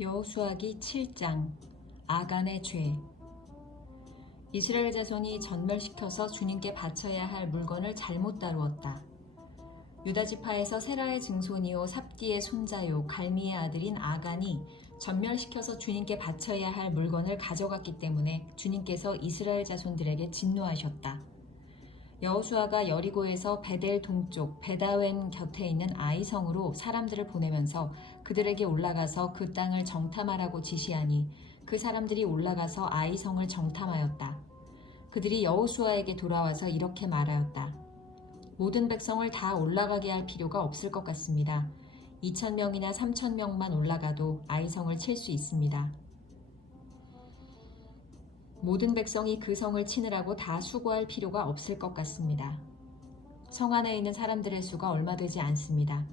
여호수아기 7장 아간의 죄. 이스라엘 자손이 전멸시켜서 주님께 바쳐야 할 물건을 잘못 다루었다. 유다 지파에서 세라의 증손이요 삽디의 손자요 갈미의 아들인 아간이 전멸시켜서 주님께 바쳐야 할 물건을 가져갔기 때문에 주님께서 이스라엘 자손들에게 진노하셨다. 여호수아가 여리고에서 베델 동쪽 베다웬 곁에 있는 아이성으로 사람들을 보내면서 그들에게 올라가서 그 땅을 정탐하라고 지시하니 그 사람들이 올라가서 아이성을 정탐하였다. 그들이 여호수아에게 돌아와서 이렇게 말하였다. 모든 백성을 다 올라가게 할 필요가 없을 것 같습니다. 2,000명이나 3,000명만 올라가도 아이성을 칠 수 있습니다. 모든 백성이 그 성을 치느라고 다 수고할 필요가 없을 것 같습니다. 성 안에 있는 사람들의 수가 얼마 되지 않습니다.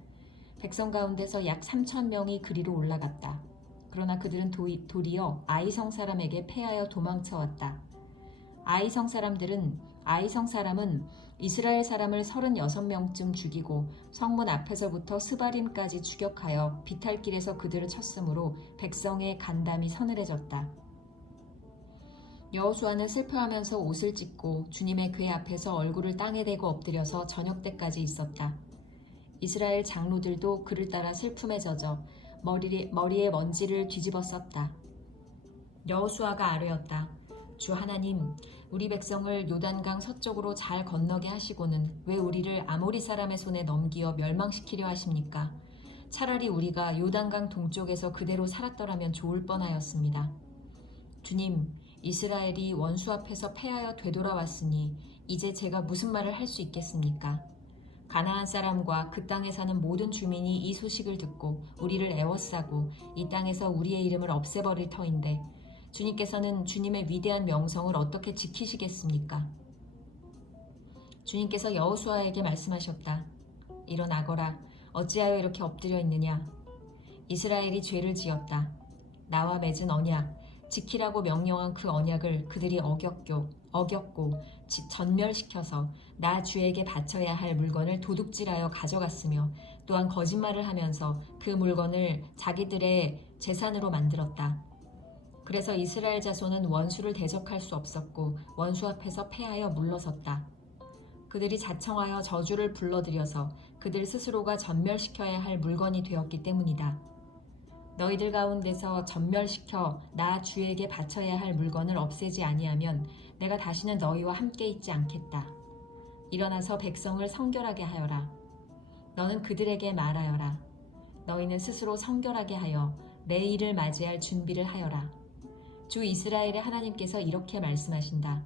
백성 가운데서 약 3,000명이 그리로 올라갔다. 그러나 그들은 도리어 아이성 사람에게 패하여 도망쳐왔다. 아이성 사람은 이스라엘 사람을 36명쯤 죽이고 성문 앞에서부터 스바림까지 추격하여 비탈길에서 그들을 쳤으므로 백성의 간담이 서늘해졌다. 여호수아는 슬퍼하면서 옷을 찢고 주님의 궤 앞에서 얼굴을 땅에 대고 엎드려서 저녁 때까지 있었다. 이스라엘 장로들도 그를 따라 슬픔에 젖어 머리에 먼지를 뒤집어 썼다. 여호수아가 아뢰었다. 주 하나님, 우리 백성을 요단강 서쪽으로 잘 건너게 하시고는 왜 우리를 아모리 사람의 손에 넘기어 멸망시키려 하십니까? 차라리 우리가 요단강 동쪽에서 그대로 살았더라면 좋을 뻔하였습니다. 주님, 이스라엘이 원수 앞에서 패하여 되돌아왔으니 이제 제가 무슨 말을 할 수 있겠습니까? 가나안 사람과 그 땅에 사는 모든 주민이 이 소식을 듣고 우리를 애워싸고 이 땅에서 우리의 이름을 없애버릴 터인데 주님께서는 주님의 위대한 명성을 어떻게 지키시겠습니까? 주님께서 여호수아에게 말씀하셨다. 일어나거라. 어찌하여 이렇게 엎드려 있느냐? 이스라엘이 죄를 지었다. 나와 맺은 언약, 지키라고 명령한 그 언약을 그들이 어겼고 전멸시켜서 나 주에게 바쳐야 할 물건을 도둑질하여 가져갔으며 또한 거짓말을 하면서 그 물건을 자기들의 재산으로 만들었다. 그래서 이스라엘 자손은 원수를 대적할 수 없었고 원수 앞에서 패하여 물러섰다. 그들이 자청하여 저주를 불러들여서 그들 스스로가 전멸시켜야 할 물건이 되었기 때문이다. 너희들 가운데서 전멸시켜 나 주에게 바쳐야 할 물건을 없애지 아니하면 내가 다시는 너희와 함께 있지 않겠다. 일어나서 백성을 성결하게 하여라. 너는 그들에게 말하여라. 너희는 스스로 성결하게 하여 내 일을 맞이할 준비를 하여라. 주 이스라엘의 하나님께서 이렇게 말씀하신다.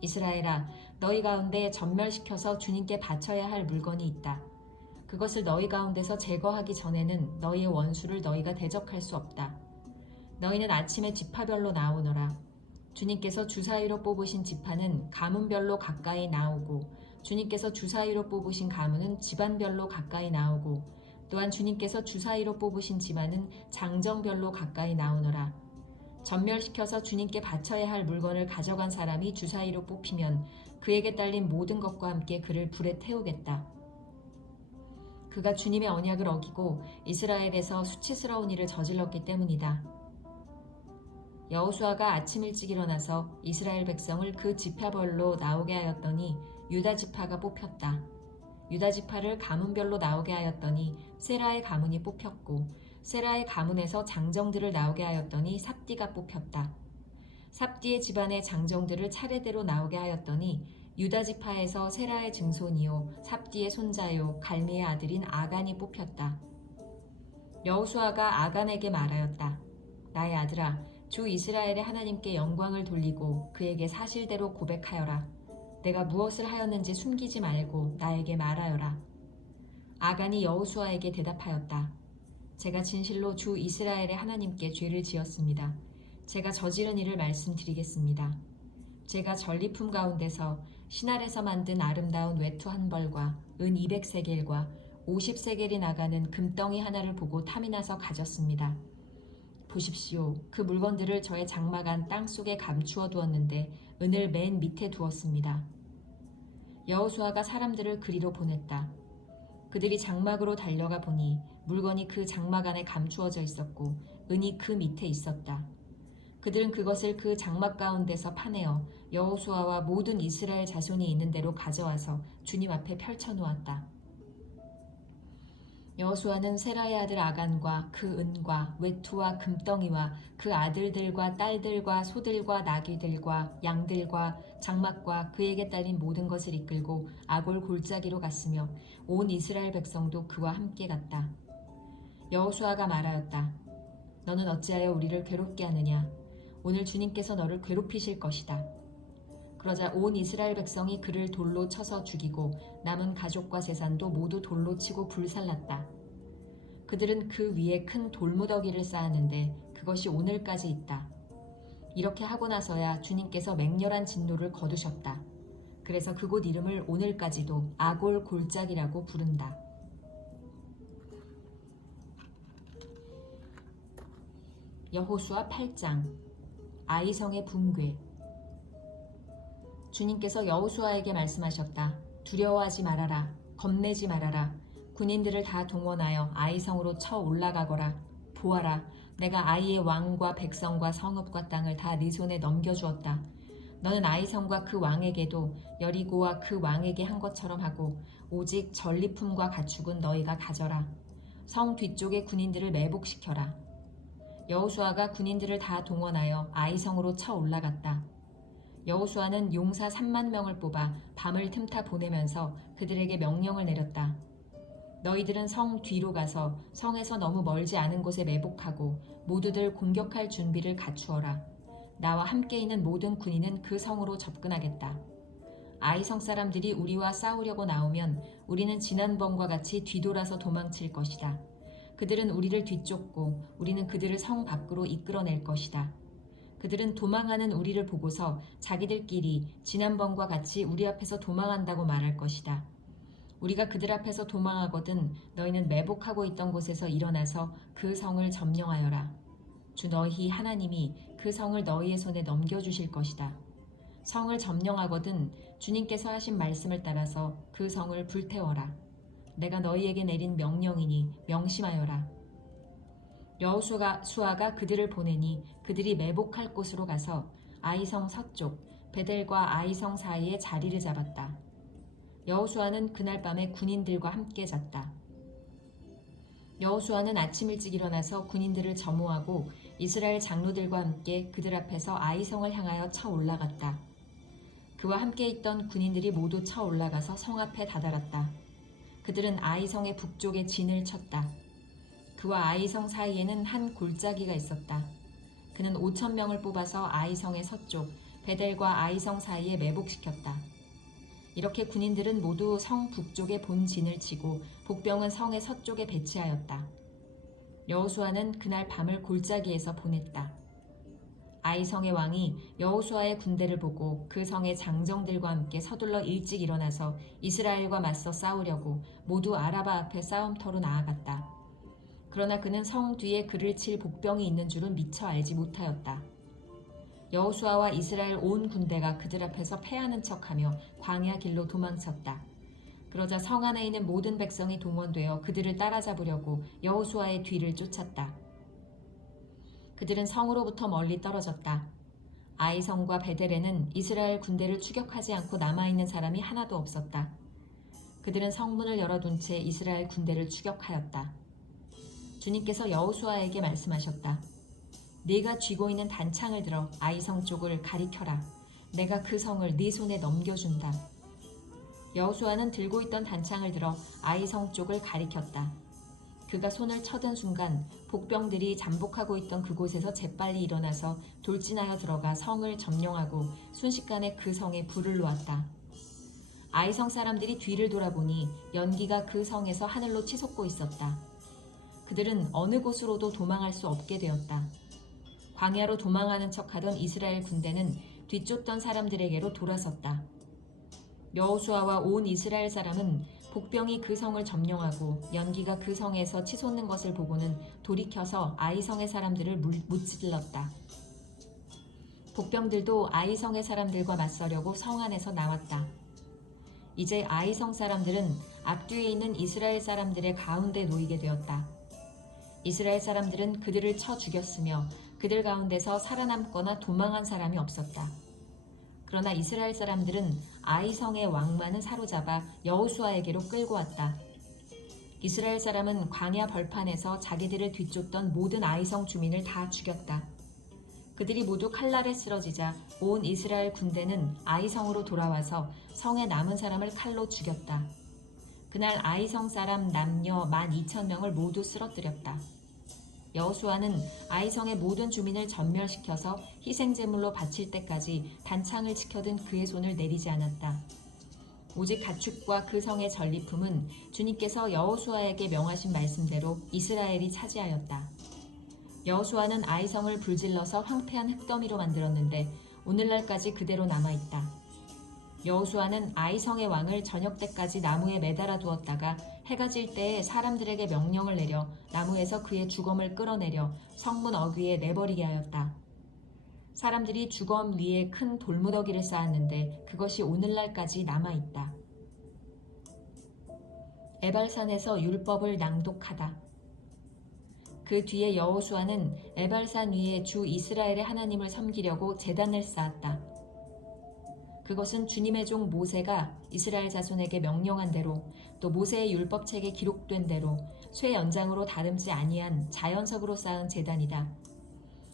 이스라엘아, 너희 가운데 전멸시켜서 주님께 바쳐야 할 물건이 있다. 그것을 너희 가운데서 제거하기 전에는 너희의 원수를 너희가 대적할 수 없다. 너희는 아침에 지파별로 나오너라. 주님께서 주사위로 뽑으신 지파는 가문별로 가까이 나오고 주님께서 주사위로 뽑으신 가문은 집안별로 가까이 나오고 또한 주님께서 주사위로 뽑으신 집안은 장정별로 가까이 나오너라. 전멸시켜서 주님께 바쳐야 할 물건을 가져간 사람이 주사위로 뽑히면 그에게 딸린 모든 것과 함께 그를 불에 태우겠다. 그가 주님의 언약을 어기고 이스라엘에서 수치스러운 일을 저질렀기 때문이다. 여호수아가 아침 일찍 일어나서 이스라엘 백성을 그 지파별로 나오게 하였더니 유다 지파가 뽑혔다. 유다 지파를 가문별로 나오게 하였더니 세라의 가문이 뽑혔고 세라의 가문에서 장정들을 나오게 하였더니 삽디가 뽑혔다. 삽디의 집안의 장정들을 차례대로 나오게 하였더니 유다 지파에서 세라의 증손이요 삽디의 손자요 갈미의 아들인 아간이 뽑혔다. 여호수아가 아간에게 말하였다. 나의 아들아, 주 이스라엘의 하나님께 영광을 돌리고 그에게 사실대로 고백하여라. 내가 무엇을 하였는지 숨기지 말고 나에게 말하여라. 아간이 여호수아에게 대답하였다. 제가 진실로 주 이스라엘의 하나님께 죄를 지었습니다. 제가 저지른 일을 말씀드리겠습니다. 제가 전리품 가운데서 신할에서 만든 아름다운 외투 한 벌과 은 200세겔과 50세겔이 나가는 금덩이 하나를 보고 탐이 나서 가졌습니다. 보십시오. 그 물건들을 저의 장막 안 땅속에 감추어 두었는데 은을 맨 밑에 두었습니다. 여호수아가 사람들을 그리로 보냈다. 그들이 장막으로 달려가 보니 물건이 그 장막 안에 감추어져 있었고 은이 그 밑에 있었다. 그들은 그것을 그 장막 가운데서 파내어 여호수아와 모든 이스라엘 자손이 있는 대로 가져와서 주님 앞에 펼쳐 놓았다. 여호수아는 세라의 아들 아간과 그 은과 외투와 금덩이와 그 아들들과 딸들과 소들과 나귀들과 양들과 장막과 그에게 딸린 모든 것을 이끌고 아골 골짜기로 갔으며 온 이스라엘 백성도 그와 함께 갔다. 여호수아가 말하였다. 너는 어찌하여 우리를 괴롭게 하느냐? 오늘 주님께서 너를 괴롭히실 것이다. 그러자 온 이스라엘 백성이 그를 돌로 쳐서 죽이고 남은 가족과 재산도 모두 돌로 치고 불살랐다. 그들은 그 위에 큰 돌무더기를 쌓았는데 그것이 오늘까지 있다. 이렇게 하고 나서야 주님께서 맹렬한 진노를 거두셨다. 그래서 그곳 이름을 오늘까지도 아골 골짜기라고 부른다. 여호수아 8장 아이성의 붕괴. 주님께서 여호수아에게 말씀하셨다. 두려워하지 말아라. 겁내지 말아라. 군인들을 다 동원하여 아이성으로 쳐 올라가거라. 보아라. 내가 아이의 왕과 백성과 성읍과 땅을 다 네 손에 넘겨주었다. 너는 아이성과 그 왕에게도 여리고와 그 왕에게 한 것처럼 하고 오직 전리품과 가축은 너희가 가져라. 성 뒤쪽의 군인들을 매복시켜라. 여호수아가 군인들을 다 동원하여 아이성으로 쳐 올라갔다. 여호수아는 용사 3만 명을 뽑아 밤을 틈타 보내면서 그들에게 명령을 내렸다. 너희들은 성 뒤로 가서 성에서 너무 멀지 않은 곳에 매복하고 모두들 공격할 준비를 갖추어라. 나와 함께 있는 모든 군인은 그 성으로 접근하겠다. 아이성 사람들이 우리와 싸우려고 나오면 우리는 지난번과 같이 뒤돌아서 도망칠 것이다. 그들은 우리를 뒤쫓고 우리는 그들을 성 밖으로 이끌어낼 것이다. 그들은 도망하는 우리를 보고서 자기들끼리 지난번과 같이 우리 앞에서 도망한다고 말할 것이다. 우리가 그들 앞에서 도망하거든 너희는 매복하고 있던 곳에서 일어나서 그 성을 점령하여라. 주 너희 하나님이 그 성을 너희의 손에 넘겨주실 것이다. 성을 점령하거든 주님께서 하신 말씀을 따라서 그 성을 불태워라. 내가 너희에게 내린 명령이니 명심하여라. 여호수아가 그들을 보내니 그들이 매복할 곳으로 가서 아이성 서쪽 베델과 아이성 사이에 자리를 잡았다. 여호수아는 그날 밤에 군인들과 함께 잤다. 여호수아는 아침 일찍 일어나서 군인들을 점호하고 이스라엘 장로들과 함께 그들 앞에서 아이성을 향하여 쳐 올라갔다. 그와 함께 있던 군인들이 모두 쳐 올라가서 성 앞에 다다랐다. 그들은 아이성의 북쪽에 진을 쳤다. 그와 아이성 사이에는 한 골짜기가 있었다. 그는 5,000명을 뽑아서 아이성의 서쪽 베델과 아이성 사이에 매복시켰다. 이렇게 군인들은 모두 성 북쪽에 본 진을 치고 복병은 성의 서쪽에 배치하였다. 여호수아는 그날 밤을 골짜기에서 보냈다. 아이성의 왕이 여호수아의 군대를 보고 그 성의 장정들과 함께 서둘러 일찍 일어나서 이스라엘과 맞서 싸우려고 모두 아라바 앞에 싸움터로 나아갔다. 그러나 그는 성 뒤에 그를 칠 복병이 있는 줄은 미처 알지 못하였다. 여호수아와 이스라엘 온 군대가 그들 앞에서 패하는 척하며 광야 길로 도망쳤다. 그러자 성 안에 있는 모든 백성이 동원되어 그들을 따라잡으려고 여호수아의 뒤를 쫓았다. 그들은 성으로부터 멀리 떨어졌다. 아이성과 베델에는 이스라엘 군대를 추격하지 않고 남아있는 사람이 하나도 없었다. 그들은 성문을 열어둔 채 이스라엘 군대를 추격하였다. 주님께서 여호수아에게 말씀하셨다. 네가 쥐고 있는 단창을 들어 아이성 쪽을 가리켜라. 내가 그 성을 네 손에 넘겨준다. 여호수아는 들고 있던 단창을 들어 아이성 쪽을 가리켰다. 그가 손을 쳐든 순간 복병들이 잠복하고 있던 그곳에서 재빨리 일어나서 돌진하여 들어가 성을 점령하고 순식간에 그 성에 불을 놓았다. 아이성 사람들이 뒤를 돌아보니 연기가 그 성에서 하늘로 치솟고 있었다. 그들은 어느 곳으로도 도망할 수 없게 되었다. 광야로 도망하는 척하던 이스라엘 군대는 뒤쫓던 사람들에게로 돌아섰다. 여호수아와 온 이스라엘 사람은 복병이 그 성을 점령하고 연기가 그 성에서 치솟는 것을 보고는 돌이켜서 아이성의 사람들을 무찔렀다. 복병들도 아이성의 사람들과 맞서려고 성 안에서 나왔다. 이제 아이성 사람들은 앞뒤에 있는 이스라엘 사람들의 가운데 놓이게 되었다. 이스라엘 사람들은 그들을 쳐 죽였으며 그들 가운데서 살아남거나 도망한 사람이 없었다. 그러나 이스라엘 사람들은 아이성의 왕만은 사로잡아 여호수아에게로 끌고 왔다. 이스라엘 사람은 광야 벌판에서 자기들을 뒤쫓던 모든 아이성 주민을 다 죽였다. 그들이 모두 칼날에 쓰러지자 온 이스라엘 군대는 아이성으로 돌아와서 성에 남은 사람을 칼로 죽였다. 그날 아이성 사람 남녀 12,000명을 모두 쓰러뜨렸다. 여호수아는 아이성의 모든 주민을 전멸시켜서 희생제물로 바칠 때까지 단창을 지켜든 그의 손을 내리지 않았다. 오직 가축과 그 성의 전리품은 주님께서 여호수아에게 명하신 말씀대로 이스라엘이 차지하였다. 여호수아는 아이성을 불질러서 황폐한 흙더미로 만들었는데 오늘날까지 그대로 남아있다. 여호수아는 아이성의 왕을 저녁 때까지 나무에 매달아 두었다가 해가 질 때에 사람들에게 명령을 내려 나무에서 그의 주검을 끌어내려 성문 어귀에 내버리게 하였다. 사람들이 주검 위에 큰 돌무더기를 쌓았는데 그것이 오늘날까지 남아있다. 에발산에서 율법을 낭독하다. 그 뒤에 여호수아는 에발산 위에 주 이스라엘의 하나님을 섬기려고 제단을 쌓았다. 그것은 주님의 종 모세가 이스라엘 자손에게 명령한 대로 또 모세의 율법책에 기록된 대로 쇠 연장으로 다름지 아니한 자연석으로 쌓은 제단이다.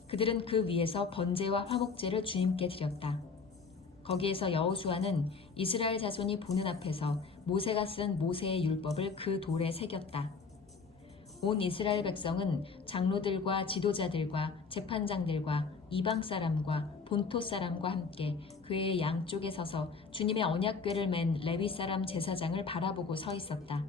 그들은 그 위에서 번제와 화목제를 주님께 드렸다. 거기에서 여호수아는 이스라엘 자손이 보는 앞에서 모세가 쓴 모세의 율법을 그 돌에 새겼다. 온 이스라엘 백성은 장로들과 지도자들과 재판장들과 이방 사람과 본토 사람과 함께 그의 양쪽에 서서 주님의 언약궤를 맨 레위 사람 제사장을 바라보고 서 있었다.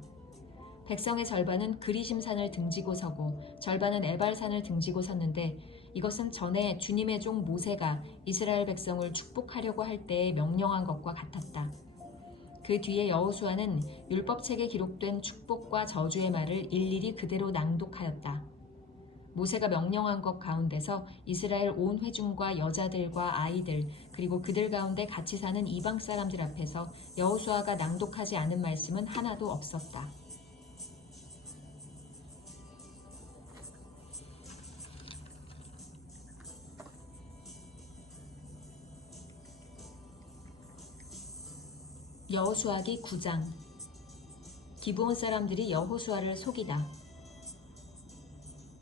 백성의 절반은 그리심산을 등지고 서고 절반은 에발산을 등지고 섰는데 이것은 전에 주님의 종 모세가 이스라엘 백성을 축복하려고 할 때에 명령한 것과 같았다. 그 뒤에 여호수아는 율법책에 기록된 축복과 저주의 말을 일일이 그대로 낭독하였다. 모세가 명령한 것 가운데서 이스라엘 온 회중과 여자들과 아이들 그리고 그들 가운데 같이 사는 이방 사람들 앞에서 여호수아가 낭독하지 않은 말씀은 하나도 없었다. 여호수아기 9장. 기브온 사람들이 여호수아를 속이다.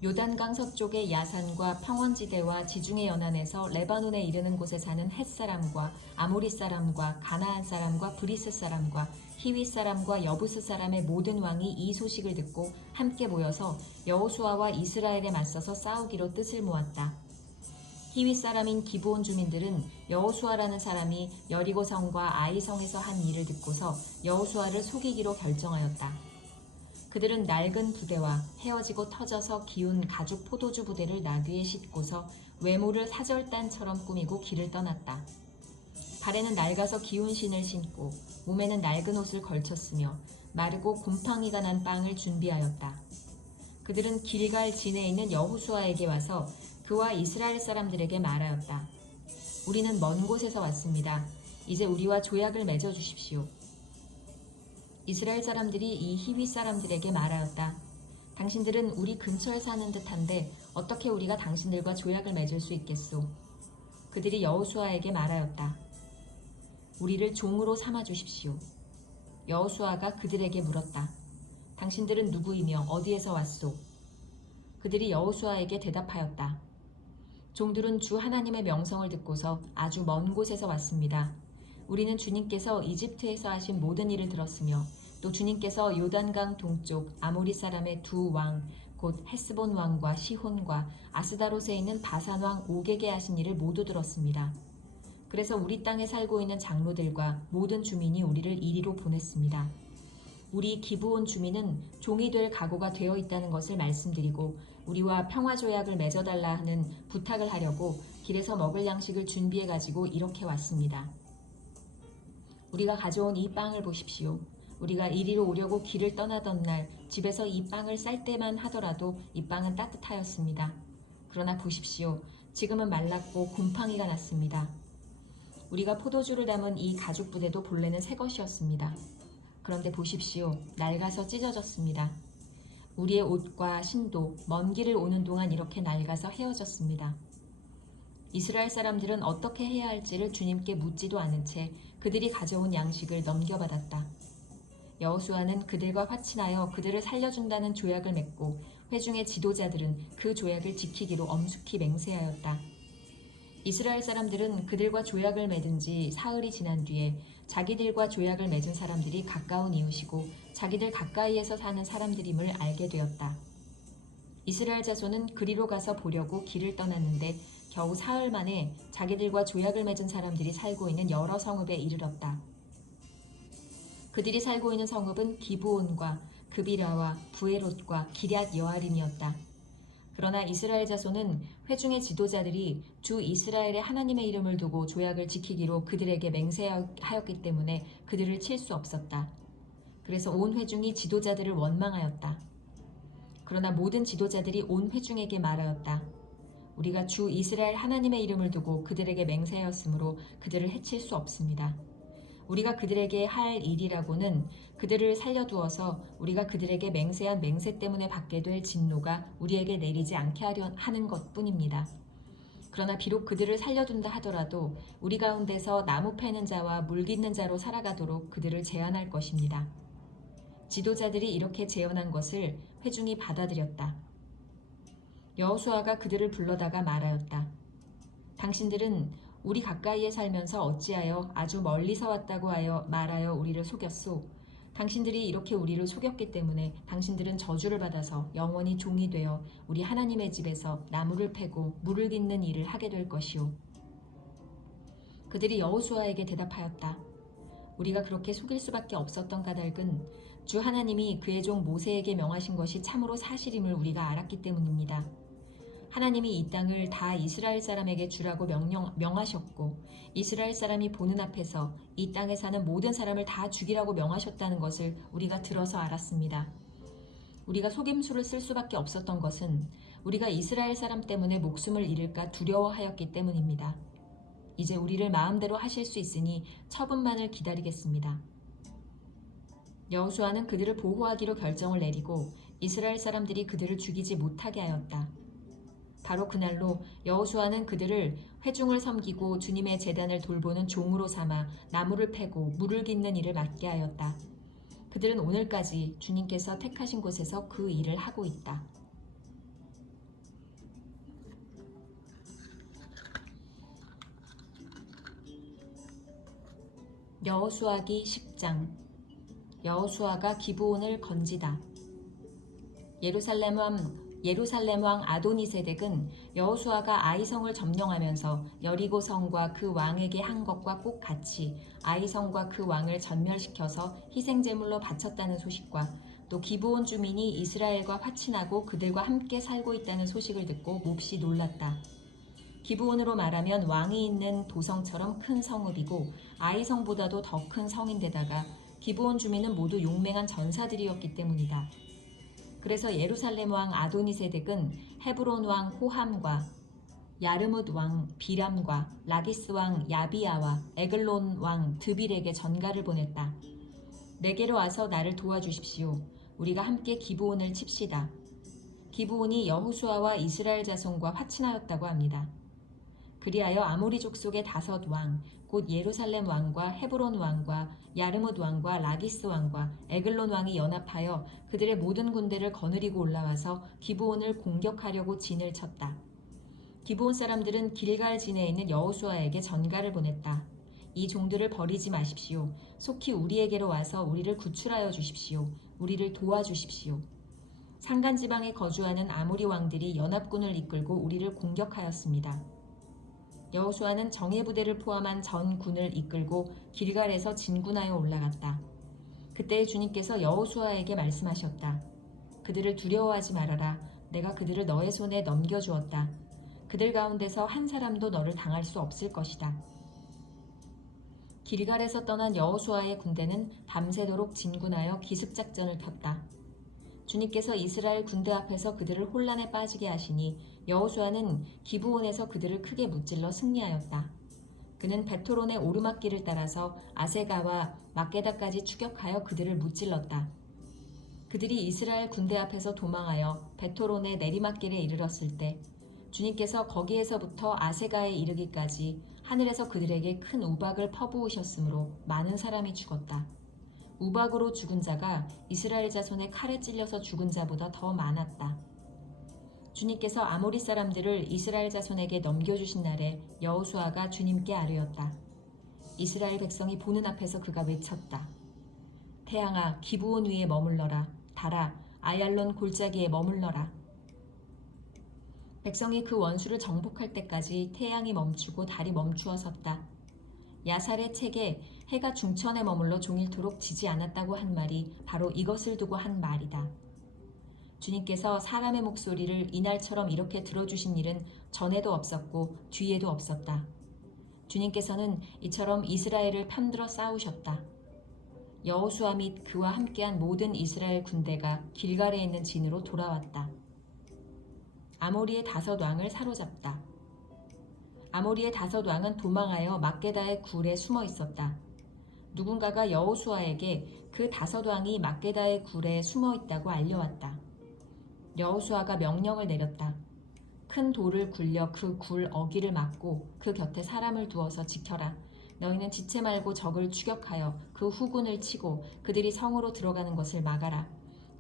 요단강 서쪽의 야산과 평원지대와 지중해 연안에서 레바논에 이르는 곳에 사는 헷 사람과 아모리 사람과 가나안 사람과 브리스 사람과 히윗 사람과 여부스 사람의 모든 왕이 이 소식을 듣고 함께 모여서 여호수아와 이스라엘에 맞서서 싸우기로 뜻을 모았다. 히윗 사람인 기브온 주민들은 여호수아라는 사람이 여리고성과 아이성에서 한 일을 듣고서 여호수아를 속이기로 결정하였다. 그들은 낡은 부대와 헤어지고 터져서 기운 가죽 포도주 부대를 나귀에 싣고서 외모를 사절단처럼 꾸미고 길을 떠났다. 발에는 낡아서 기운 신을 신고 몸에는 낡은 옷을 걸쳤으며 마르고 곰팡이가 난 빵을 준비하였다. 그들은 길갈 진에 있는 여호수아에게 와서 그와 이스라엘 사람들에게 말하였다. 우리는 먼 곳에서 왔습니다. 이제 우리와 조약을 맺어 주십시오. 이스라엘 사람들이 이 히윗 사람들에게 말하였다. 당신들은 우리 근처에 사는 듯한데 어떻게 우리가 당신들과 조약을 맺을 수 있겠소? 그들이 여호수아에게 말하였다. 우리를 종으로 삼아 주십시오. 여호수아가 그들에게 물었다. 당신들은 누구이며 어디에서 왔소? 그들이 여호수아에게 대답하였다. 종들은 주 하나님의 명성을 듣고서 아주 먼 곳에서 왔습니다. 우리는 주님께서 이집트에서 하신 모든 일을 들었으며 또 주님께서 요단강 동쪽 아모리 사람의 두 왕, 곧 헤스본 왕과 시혼과 아스다롯에 있는 바산 왕 옥에게 하신 일을 모두 들었습니다. 그래서 우리 땅에 살고 있는 장로들과 모든 주민이 우리를 이리로 보냈습니다. 우리 기브온 주민은 종이 될 각오가 되어 있다는 것을 말씀드리고 우리와 평화조약을 맺어달라 하는 부탁을 하려고 길에서 먹을 양식을 준비해가지고 이렇게 왔습니다. 우리가 가져온 이 빵을 보십시오. 우리가 이리로 오려고 길을 떠나던 날 집에서 이 빵을 쌀 때만 하더라도 이 빵은 따뜻하였습니다. 그러나 보십시오. 지금은 말랐고 곰팡이가 났습니다. 우리가 포도주를 담은 이 가죽 부대도 본래는 새 것이었습니다. 그런데 보십시오. 낡아서 찢어졌습니다. 우리의 옷과 신도 먼 길을 오는 동안 이렇게 낡아서 헤어졌습니다. 이스라엘 사람들은 어떻게 해야 할지를 주님께 묻지도 않은 채 그들이 가져온 양식을 넘겨받았다. 여호수아는 그들과 화친하여 그들을 살려준다는 조약을 맺고 회중의 지도자들은 그 조약을 지키기로 엄숙히 맹세하였다. 이스라엘 사람들은 그들과 조약을 맺은 지 사흘이 지난 뒤에 자기들과 조약을 맺은 사람들이 가까운 이웃이고 자기들 가까이에서 사는 사람들임을 알게 되었다. 이스라엘 자손은 그리로 가서 보려고 길을 떠났는데 겨우 사흘 만에 자기들과 조약을 맺은 사람들이 살고 있는 여러 성읍에 이르렀다. 그들이 살고 있는 성읍은 기브온과 그비라와 부에롯과 기럇 여아림이었다. 그러나 이스라엘 자손은 회중의 지도자들이 주 이스라엘의 하나님의 이름을 두고 조약을 지키기로 그들에게 맹세하였기 때문에 그들을 칠 수 없었다. 그래서 온 회중이 지도자들을 원망하였다. 그러나 모든 지도자들이 온 회중에게 말하였다. 우리가 주 이스라엘 하나님의 이름을 두고 그들에게 맹세하였으므로 그들을 해칠 수 없습니다. 우리가 그들에게 할 일이라고는 그들을 살려두어서 우리가 그들에게 맹세한 맹세 때문에 받게 될 진노가 우리에게 내리지 않게 하는 것뿐입니다. 그러나 비록 그들을 살려둔다 하더라도 우리 가운데서 나무 패는 자와 물 깃는 자로 살아가도록 그들을 제한할 것입니다. 지도자들이 이렇게 제언한 것을 회중이 받아들였다. 여호수아가 그들을 불러다가 말하였다. 당신들은 우리 가까이에 살면서 어찌하여 아주 멀리서 왔다고 하여 말하여 우리를 속였소. 당신들이 이렇게 우리를 속였기 때문에 당신들은 저주를 받아서 영원히 종이 되어 우리 하나님의 집에서 나무를 패고 물을 깃는 일을 하게 될 것이오. 그들이 여호수아에게 대답하였다. 우리가 그렇게 속일 수밖에 없었던 까닭은 주 하나님이 그의 종 모세에게 명하신 것이 참으로 사실임을 우리가 알았기 때문입니다. 하나님이 이 땅을 다 이스라엘 사람에게 주라고 명하셨고 이스라엘 사람이 보는 앞에서 이 땅에 사는 모든 사람을 다 죽이라고 명하셨다는 것을 우리가 들어서 알았습니다. 우리가 속임수를 쓸 수밖에 없었던 것은 우리가 이스라엘 사람 때문에 목숨을 잃을까 두려워하였기 때문입니다. 이제 우리를 마음대로 하실 수 있으니 처분만을 기다리겠습니다. 여호수아는 그들을 보호하기로 결정을 내리고 이스라엘 사람들이 그들을 죽이지 못하게 하였다. 바로 그날로 여호수아는 그들을 회중을 섬기고 주님의 제단을 돌보는 종으로 삼아 나무를 패고 물을 깃는 일을 맡게 하였다. 그들은 오늘까지 주님께서 택하신 곳에서 그 일을 하고 있다. 여호수아기 10장. 여호수아가 기브온을 건지다. 예루살렘 왕 아도니세덱은 여호수아가 아이성을 점령하면서 여리고 성과 그 왕에게 한 것과 꼭 같이 아이성과 그 왕을 전멸시켜서 희생제물로 바쳤다는 소식과 또 기브온 주민이 이스라엘과 화친하고 그들과 함께 살고 있다는 소식을 듣고 몹시 놀랐다. 기브온으로 말하면 왕이 있는 도성처럼 큰 성읍이고 아이성보다도 더 큰 성인데다가 기브온 주민은 모두 용맹한 전사들이었기 때문이다. 그래서 예루살렘 왕 아도니세덱은 헤브론 왕 호함과 야르뭇 왕 비람과 라기스 왕 야비야와 에글론 왕 드빌에게 전가를 보냈다. 내게로 와서 나를 도와주십시오. 우리가 함께 기브온을 칩시다. 기브온이 여호수아와 이스라엘 자손과 화친하였다고 합니다. 그리하여 아모리 족속의 5왕, 곧 예루살렘 왕과 헤브론 왕과 야르뭇 왕과 라기스 왕과 에글론 왕이 연합하여 그들의 모든 군대를 거느리고 올라와서 기브온을 공격하려고 진을 쳤다. 기브온 사람들은 길갈 진에 있는 여호수아에게 전가를 보냈다. 이 종들을 버리지 마십시오. 속히 우리에게로 와서 우리를 구출하여 주십시오. 우리를 도와주십시오. 산간지방에 거주하는 아모리 왕들이 연합군을 이끌고 우리를 공격하였습니다. 여호수아는 정예부대를 포함한 전 군을 이끌고 길갈에서 진군하여 올라갔다. 그때 주님께서 여호수아에게 말씀하셨다. 그들을 두려워하지 말아라. 내가 그들을 너의 손에 넘겨주었다. 그들 가운데서 한 사람도 너를 당할 수 없을 것이다. 길갈에서 떠난 여호수아의 군대는 밤새도록 진군하여 기습작전을 폈다. 주님께서 이스라엘 군대 앞에서 그들을 혼란에 빠지게 하시니 여호수아는 기브온에서 그들을 크게 무찔러 승리하였다. 그는 베토론의 오르막길을 따라서 아세가와 막게다까지 추격하여 그들을 무찔렀다. 그들이 이스라엘 군대 앞에서 도망하여 베토론의 내리막길에 이르렀을 때 주님께서 거기에서부터 아세가에 이르기까지 하늘에서 그들에게 큰 우박을 퍼부으셨으므로 많은 사람이 죽었다. 우박으로 죽은 자가 이스라엘 자손의 칼에 찔려서 죽은 자보다 더 많았다. 주님께서 아모리 사람들을 이스라엘 자손에게 넘겨주신 날에 여호수아가 주님께 아뢰었다. 이스라엘 백성이 보는 앞에서 그가 외쳤다. 태양아, 기브온 위에 머물러라. 달아, 아얄론 골짜기에 머물러라. 백성이 그 원수를 정복할 때까지 태양이 멈추고 달이 멈추어 섰다. 야살의 책에 해가 중천에 머물러 종일토록 지지 않았다고 한 말이 바로 이것을 두고 한 말이다. 주님께서 사람의 목소리를 이날처럼 이렇게 들어주신 일은 전에도 없었고 뒤에도 없었다. 주님께서는 이처럼 이스라엘을 편들어 싸우셨다. 여호수아 및 그와 함께한 모든 이스라엘 군대가 길갈에 있는 진으로 돌아왔다. 아모리의 5 왕을 사로잡다. 아모리의 5 왕은 도망하여 막게다의 굴에 숨어 있었다. 누군가가 여호수아에게 그 5 왕이 막게다의 굴에 숨어 있다고 알려왔다. 여호수아가 명령을 내렸다. 큰 돌을 굴려 그 굴 어귀를 막고 그 곁에 사람을 두어서 지켜라. 너희는 지체 말고 적을 추격하여 그 후군을 치고 그들이 성으로 들어가는 것을 막아라.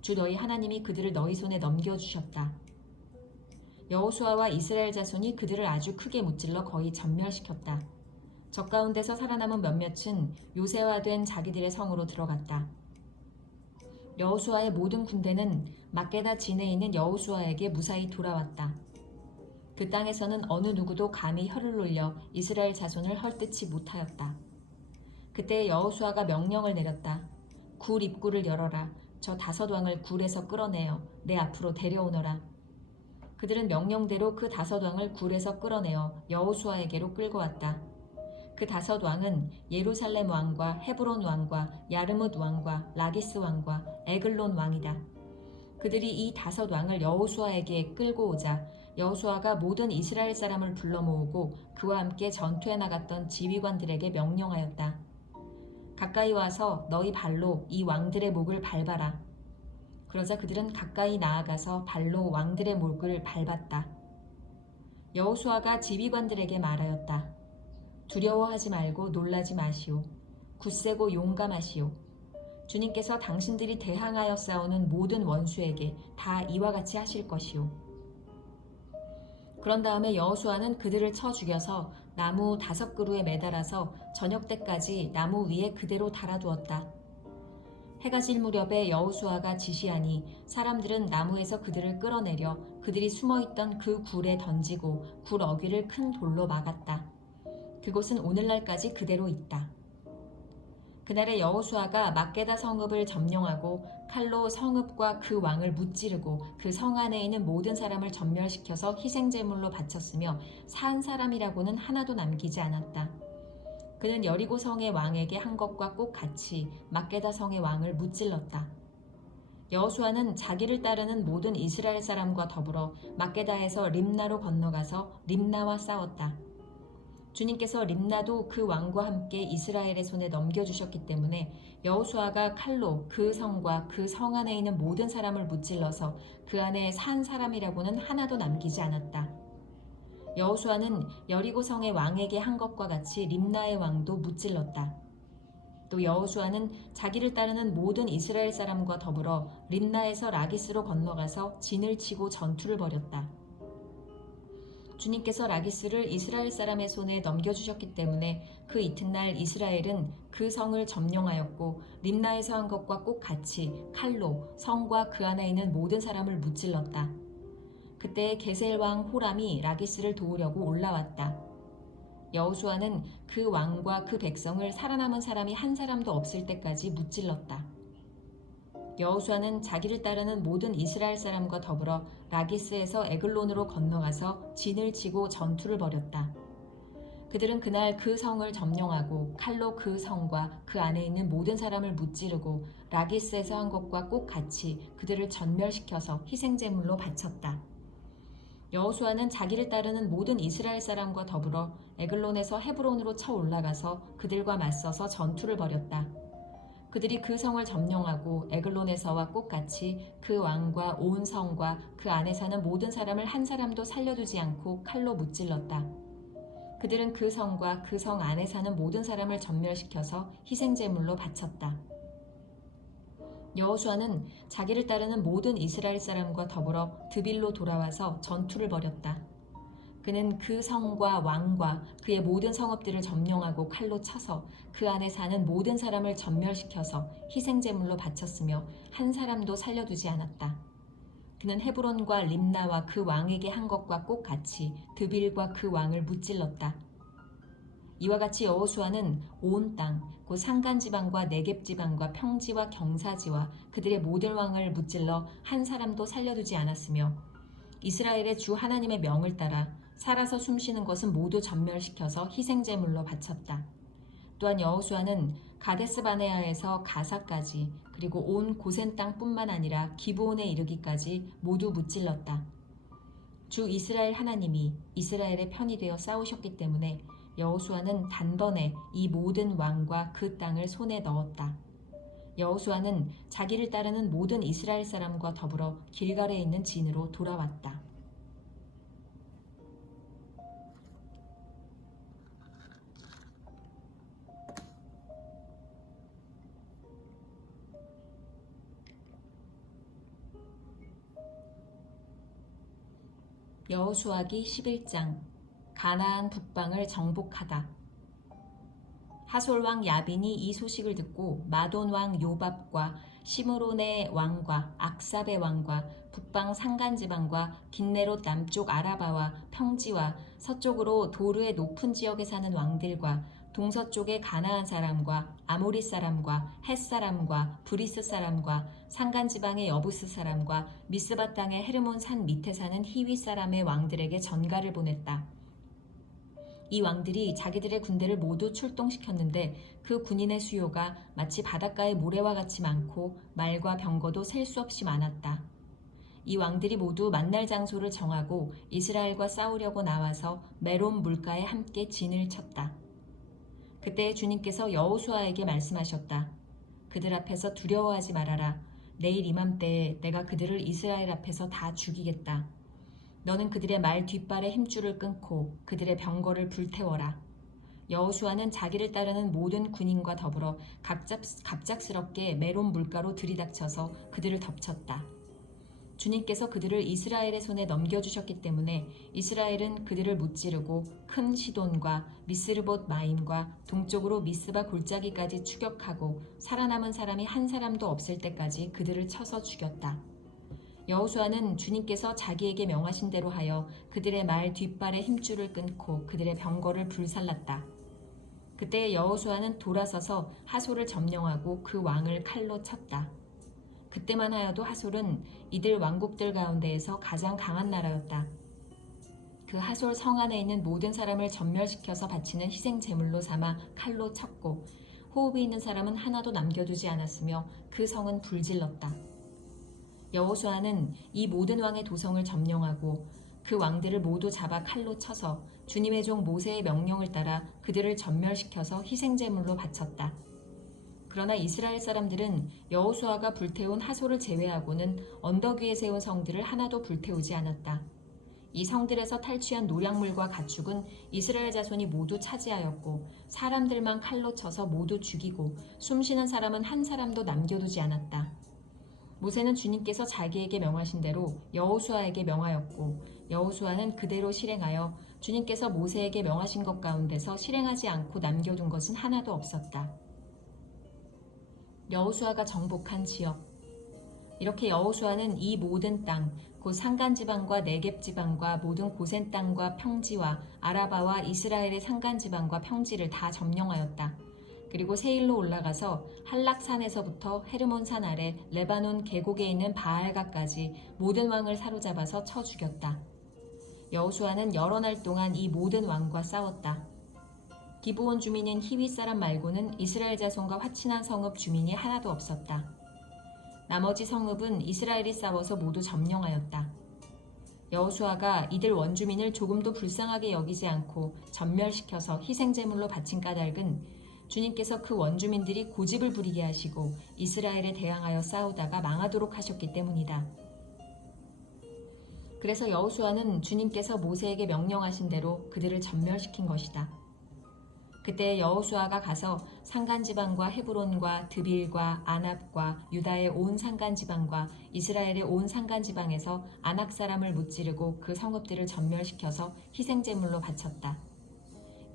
주 너희 하나님이 그들을 너희 손에 넘겨주셨다. 여호수아와 이스라엘 자손이 그들을 아주 크게 무찔러 거의 전멸시켰다. 적 가운데서 살아남은 몇몇은 요새화된 자기들의 성으로 들어갔다. 여호수아의 모든 군대는 막게다 진에 있는 여호수아에게 무사히 돌아왔다. 그 땅에서는 어느 누구도 감히 혀를 놀려 이스라엘 자손을 헐뜯지 못하였다. 그때 여호수아가 명령을 내렸다. 굴 입구를 열어라. 저 5 왕을 굴에서 끌어내어 내 앞으로 데려오너라. 그들은 명령대로 그 5 왕을 굴에서 끌어내어 여호수아에게로 끌고 왔다. 그 5 왕은 예루살렘 왕과 헤브론 왕과 야르뭇 왕과 라기스 왕과 에글론 왕이다. 그들이 이 5 왕을 여호수아에게 끌고 오자 여호수아가 모든 이스라엘 사람을 불러 모으고 그와 함께 전투에 나갔던 지휘관들에게 명령하였다. 가까이 와서 너희 발로 이 왕들의 목을 밟아라. 그러자 그들은 가까이 나아가서 발로 왕들의 목을 밟았다. 여호수아가 지휘관들에게 말하였다. 두려워하지 말고 놀라지 마시오. 굳세고 용감하시오. 주님께서 당신들이 대항하여 싸우는 모든 원수에게 다 이와 같이 하실 것이오. 그런 다음에 여호수아는 그들을 쳐 죽여서 나무 5 그루에 매달아서 저녁 때까지 나무 위에 그대로 달아두었다. 해가 질 무렵에 여호수아가 지시하니 사람들은 나무에서 그들을 끌어내려 그들이 숨어있던 그 굴에 던지고 굴 어귀를 큰 돌로 막았다. 그곳은 오늘날까지 그대로 있다. 그날에 여호수아가 막게다 성읍을 점령하고 칼로 성읍과 그 왕을 무찌르고 그 성 안에 있는 모든 사람을 전멸시켜서 희생제물로 바쳤으며 산 사람이라고는 하나도 남기지 않았다. 그는 여리고 성의 왕에게 한 것과 꼭 같이 막게다 성의 왕을 무찔렀다. 여호수아는 자기를 따르는 모든 이스라엘 사람과 더불어 막게다에서 림나로 건너가서 림나와 싸웠다. 주님께서 림나도 그 왕과 함께 이스라엘의 손에 넘겨주셨기 때문에 여호수아가 칼로 그 성과 그 성 안에 있는 모든 사람을 무찔러서 그 안에 산 사람이라고는 하나도 남기지 않았다. 여호수아는 여리고 성의 왕에게 한 것과 같이 림나의 왕도 무찔렀다. 또 여호수아는 자기를 따르는 모든 이스라엘 사람과 더불어 림나에서 라기스로 건너가서 진을 치고 전투를 벌였다. 주님께서 라기스를 이스라엘 사람의 손에 넘겨주셨기 때문에 그 이튿날 이스라엘은 그 성을 점령하였고 림나에서 한 것과 꼭 같이 칼로 성과 그 안에 있는 모든 사람을 무찔렀다. 그때 게셀 왕 호람이 라기스를 도우려고 올라왔다. 여호수아는 그 왕과 그 백성을 살아남은 사람이 한 사람도 없을 때까지 무찔렀다. 여호수아는 자기를 따르는 모든 이스라엘 사람과 더불어 라기스에서 에글론으로 건너가서 진을 치고 전투를 벌였다. 그들은 그날 그 성을 점령하고 칼로 그 성과 그 안에 있는 모든 사람을 무찌르고 라기스에서 한 것과 꼭 같이 그들을 전멸시켜서 희생제물로 바쳤다. 여호수아는 자기를 따르는 모든 이스라엘 사람과 더불어 에글론에서 헤브론으로 쳐 올라가서 그들과 맞서서 전투를 벌였다. 그들이 그 성을 점령하고 에글론에서와 똑같이 그 왕과 온 성과 그 안에 사는 모든 사람을 한 사람도 살려두지 않고 칼로 무찔렀다. 그들은 그 성과 그 성 안에 사는 모든 사람을 전멸시켜서 희생제물로 바쳤다. 여호수아는 자기를 따르는 모든 이스라엘 사람과 더불어 드빌로 돌아와서 전투를 벌였다. 그는 그 성과 왕과 그의 모든 성읍들을 점령하고 칼로 쳐서 그 안에 사는 모든 사람을 전멸시켜서 희생제물로 바쳤으며 한 사람도 살려두지 않았다. 그는 헤브론과 림나와 그 왕에게 한 것과 똑같이 드빌과 그 왕을 무찔렀다. 이와 같이 여호수아는 온 땅, 곧 산간 지방과 네겝 지방과 평지와 경사지와 그들의 모든 왕을 무찔러 한 사람도 살려두지 않았으며 이스라엘의 주 하나님의 명을 따라 살아서 숨쉬는 것은 모두 전멸시켜서 희생제물로 바쳤다. 또한 여호수아는 가데스 바네아에서 가사까지 그리고 온 고센 땅뿐만 아니라 기브온에 이르기까지 모두 무찔렀다. 주 이스라엘 하나님이 이스라엘의 편이 되어 싸우셨기 때문에 여호수아는 단번에 이 모든 왕과 그 땅을 손에 넣었다. 여호수아는 자기를 따르는 모든 이스라엘 사람과 더불어 길갈에 있는 진으로 돌아왔다. 여호수아기 11장 가나안 북방을 정복하다. 하솔 왕 야빈이 이 소식을 듣고 마돈 왕 요밥과 시므론의 왕과 악삽의 왕과 북방 산간 지방과 긴네롯 남쪽 아라바와 평지와 서쪽으로 도르의 높은 지역에 사는 왕들과 동서쪽의 가나안 사람과 아모리 사람과 헷 사람과 브리스 사람과 산간 지방의 여부스 사람과 미스바 땅의 헤르몬 산 밑에 사는 히위 사람의 왕들에게 전가를 보냈다. 이 왕들이 자기들의 군대를 모두 출동시켰는데 그 군인의 수요가 마치 바닷가의 모래와 같이 많고 말과 병거도 셀 수 없이 많았다. 이 왕들이 모두 만날 장소를 정하고 이스라엘과 싸우려고 나와서 메론 물가에 함께 진을 쳤다. 그때 주님께서 여호수아에게 말씀하셨다. 그들 앞에서 두려워하지 말아라. 내일 이맘때에 내가 그들을 이스라엘 앞에서 다 죽이겠다. 너는 그들의 말 뒷발의 힘줄을 끊고 그들의 병거를 불태워라. 여호수아는 자기를 따르는 모든 군인과 더불어 갑작스럽게 메론 물가로 들이닥쳐서 그들을 덮쳤다. 주님께서 그들을 이스라엘의 손에 넘겨주셨기 때문에 이스라엘은 그들을 무찌르고 큰 시돈과 미스르봇 마임과 동쪽으로 미스바 골짜기까지 추격하고 살아남은 사람이 한 사람도 없을 때까지 그들을 쳐서 죽였다. 여호수아는 주님께서 자기에게 명하신 대로 하여 그들의 말 뒷발의 힘줄을 끊고 그들의 병거를 불살랐다. 그때 여호수아는 돌아서서 하솔을 점령하고 그 왕을 칼로 쳤다. 그때만 하여도 하솔은 이들 왕국들 가운데에서 가장 강한 나라였다. 그 하솔 성 안에 있는 모든 사람을 전멸시켜서 바치는 희생 제물로 삼아 칼로 쳤고 호흡이 있는 사람은 하나도 남겨두지 않았으며 그 성은 불질렀다. 여호수아는 이 모든 왕의 도성을 점령하고 그 왕들을 모두 잡아 칼로 쳐서 주님의 종 모세의 명령을 따라 그들을 전멸시켜서 희생 제물로 바쳤다. 그러나 이스라엘 사람들은 여호수아가 불태운 하솔을 제외하고는 언덕 위에 세운 성들을 하나도 불태우지 않았다. 이 성들에서 탈취한 노략물과 가축은 이스라엘 자손이 모두 차지하였고 사람들만 칼로 쳐서 모두 죽이고 숨쉬는 사람은 한 사람도 남겨두지 않았다. 모세는 주님께서 자기에게 명하신 대로 여호수아에게 명하였고 여호수아는 그대로 실행하여 주님께서 모세에게 명하신 것 가운데서 실행하지 않고 남겨둔 것은 하나도 없었다. 여호수아가 정복한 지역. 이렇게 여호수아는 이 모든 땅, 곧 산간 지방과 네겝 지방과 모든 고센 땅과 평지와 아라바와 이스라엘의 산간 지방과 평지를 다 점령하였다. 그리고 세일로 올라가서 한락산에서부터 헤르몬산 아래 레바논 계곡에 있는 바알가까지 모든 왕을 사로잡아서 쳐 죽였다. 여호수아는 여러 날 동안 이 모든 왕과 싸웠다. 기브온 주민인 히위 사람 말고는 이스라엘 자손과 화친한 성읍 주민이 하나도 없었다. 나머지 성읍은 이스라엘이 싸워서 모두 점령하였다. 여호수아가 이들 원주민을 조금도 불쌍하게 여기지 않고 전멸시켜서 희생제물로 바친 까닭은 주님께서 그 원주민들이 고집을 부리게 하시고 이스라엘에 대항하여 싸우다가 망하도록 하셨기 때문이다. 그래서 여호수아는 주님께서 모세에게 명령하신 대로 그들을 전멸시킨 것이다. 그때 여호수아가 가서 산간지방과 헤브론과 드빌과 아납과 유다의 온 산간지방과 이스라엘의 온 산간지방에서 아낙 사람을 무찌르고 그 성읍들을 전멸시켜서 희생제물로 바쳤다.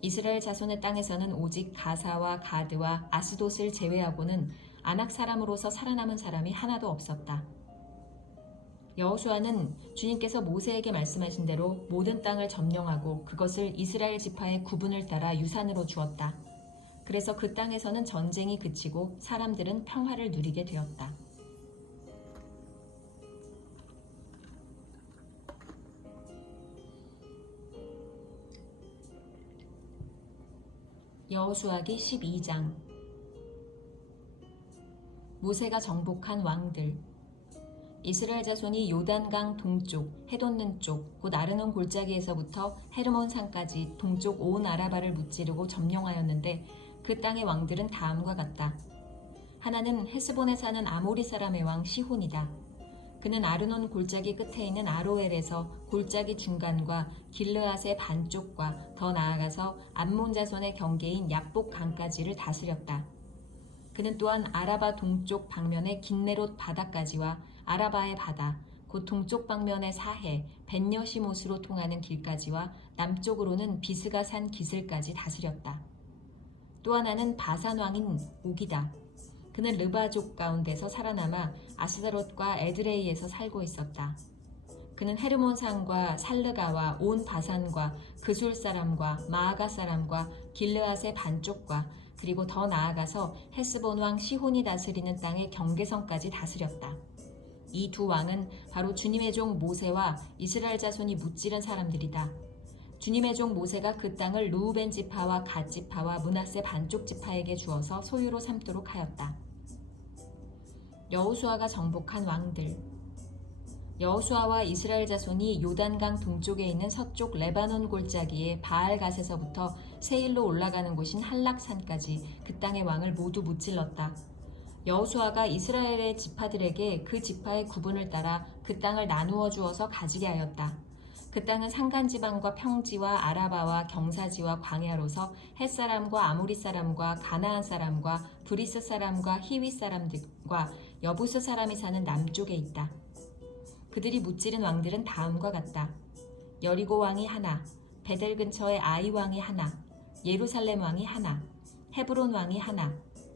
이스라엘 자손의 땅에서는 오직 가사와 가드와 아스돗을 제외하고는 아낙 사람으로서 살아남은 사람이 하나도 없었다. 여호수아는 주님께서 모세에게 말씀하신 대로 모든 땅을 점령하고 그것을 이스라엘 지파의 구분을 따라 유산으로 주었다. 그래서 그 땅에서는 전쟁이 그치고 사람들은 평화를 누리게 되었다. 여호수아기 12장. 모세가 정복한 왕들. 이스라엘 자손이 요단강 동쪽, 해돋는 쪽, 곧 아르논 골짜기에서부터 헤르몬 산까지 동쪽 온 아라바를 무찌르고 점령하였는데 그 땅의 왕들은 다음과 같다. 하나는 헤스본에 사는 아모리 사람의 왕 시혼이다. 그는 아르논 골짜기 끝에 있는 아로엘에서 골짜기 중간과 길르앗의 반쪽과 더 나아가서 암몬 자손의 경계인 야복 강까지를 다스렸다. 그는 또한 아라바 동쪽 방면의 긴네롯 바다까지와 아라바의 바다, 곧 동쪽 방면의 사해, 벤여시못으로 통하는 길까지와 남쪽으로는 비스가 산 기슬까지 다스렸다. 또 하나는 바산 왕인 옥이다. 그는 르바족 가운데서 살아남아 아스다롯과 에드레이에서 살고 있었다. 그는 헤르몬 산과 살르가와 온 바산과 그술 사람과 마아가 사람과 길르앗의 반쪽과 그리고 더 나아가서 헤스본 왕 시혼이 다스리는 땅의 경계선까지 다스렸다. 이 두 왕은 바로 주님의 종 모세와 이스라엘 자손이 무찌른 사람들이다. 주님의 종 모세가 그 땅을 르우벤 지파와 갓 지파와 므낫세 반쪽 지파에게 주어서 소유로 삼도록 하였다. 여호수아가 정복한 왕들. 여호수아와 이스라엘 자손이 요단강 동쪽에 있는 서쪽 레바논 골짜기의 바알갓에서부터 세일로 올라가는 곳인 한락산까지 그 땅의 왕을 모두 무찔렀다. 여호수아가 이스라엘의 지파들에게 그 지파의 구분을 따라 그 땅을 나누어 주어서 가지게 하였다. 그 땅은 산간지방과 평지와 아라바와 경사지와 광야로서 헷사람과 아모리 사람과 가나안 사람과 브리스 사람과 히위 사람들과 여부스 사람이 사는 남쪽에 있다. 그들이 무찌른 왕들은 다음과 같다. 여리고 왕이 하나, 베델 근처의 아이 왕이 하나, 예루살렘 왕이 하나, 헤브론 왕이 하나,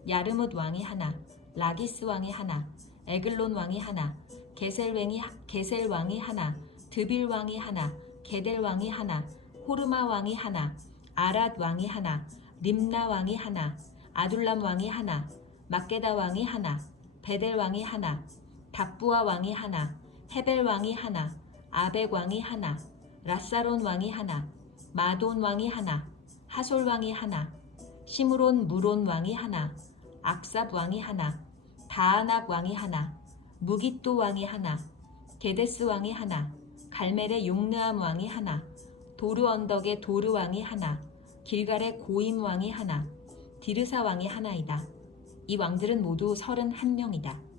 야르뭇 왕이 하나, 라기스 왕이 하나, 에글론 왕이 하나, 게셀 왕이 하나, 드빌 왕이 하나, 게델 왕이 하나, 호르마 왕이 하나, 아랏 왕이 하나, 림나 왕이 하나, 아둘람 왕이 하나, 막게다 왕이 하나, 베델 왕이 하나, 답부아 왕이 하나, 헤벨 왕이 하나, 아벡 왕이 하나, 라사론 왕이 하나, 마돈 왕이 하나, 하솔 왕이 하나, 시므론 무론 왕이 하나, 악삽 왕이 하나, 다아낙 왕이 하나, 무깃도 왕이 하나, 게데스 왕이 하나, 갈멜의 용르암 왕이 하나, 도르 언덕의 도르 왕이 하나, 길갈의 고임 왕이 하나, 디르사 왕이 하나이다. 이 왕들은 모두 31명이다.